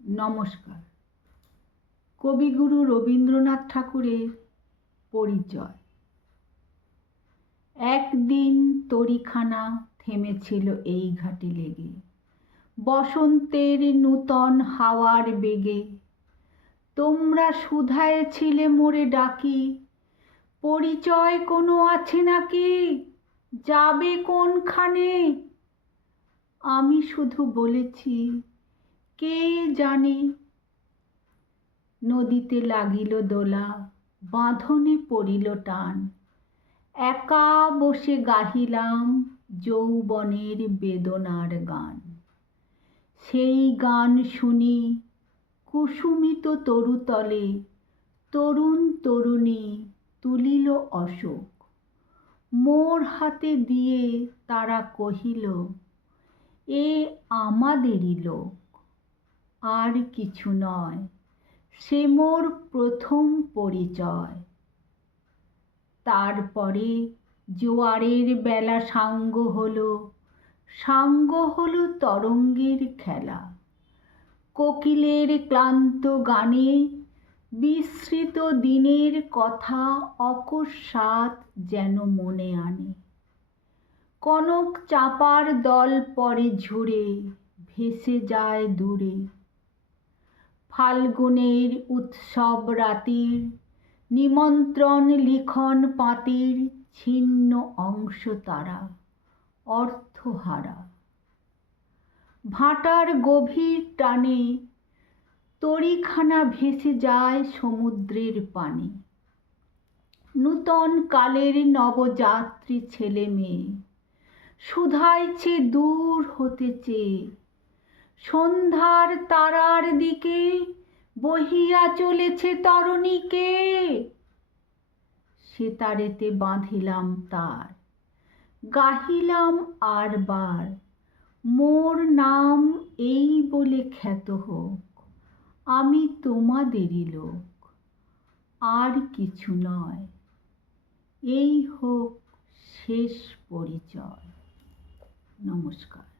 নমস্কার। কবিগুরু রবীন্দ্রনাথ ঠাকুরের পরিচয়। একদিন তরীখানা থেমেছিল এই ঘাটে লেগে, বসন্তের নূতন হাওয়ার বেগে। তোমরা শুধায় ছিলে মোরে ডাকি, পরিচয় কোনো আছে নাকি, যাবে কোনখানে? আমি শুধু বলেছি, কে জানে। নদীতে লাগিল দোলা, বাঁধনে পড়িল টান, একা বসে গাহিলাম যৌবনের বেদনার গান। সেই গান শুনি কুসুমিত তরুতলে, তরুণ তরুণী তুলিল অশোক। মোর হাতে দিয়ে তারা কহিল, এ আমাদেরই লোক। আর কিছু নয়, সে মোর প্রথম পরিচয়। তারপরে জোয়ারের বেলা সাঙ্গ হলো তরঙ্গের খেলা। কোকিলের ক্লান্ত গানে বিস্মৃত দিনের কথা অকস্মাৎ যেন মনে আনে। কনক চাঁপার দল পরে ঝরে, ভেসে যায় দূরে। ফাল্গুনের উৎসব রাতির নিমন্ত্রণ লিখন পাতির ছিন্ন অংশ তারা, অর্থহারা। ভাটার গভীর টানে তরীখানা ভেসে যায় সমুদ্রের পানে। নূতন কালের নবযাত্রী ছেলে মেয়ে শুধাইছে দূর হতে চেয়ে, সন্ধ্যার তারার দিকে বহিয়া চলেছে তরণীকে। সেতারেতে বাঁধিলাম তার, গাহিলাম আরবার, মোর নাম এই বলে খ্যাত হোক, আমি তোমাদেরই লোক। আর কিছু নয়, এই হোক শেষ পরিচয়। নমস্কার।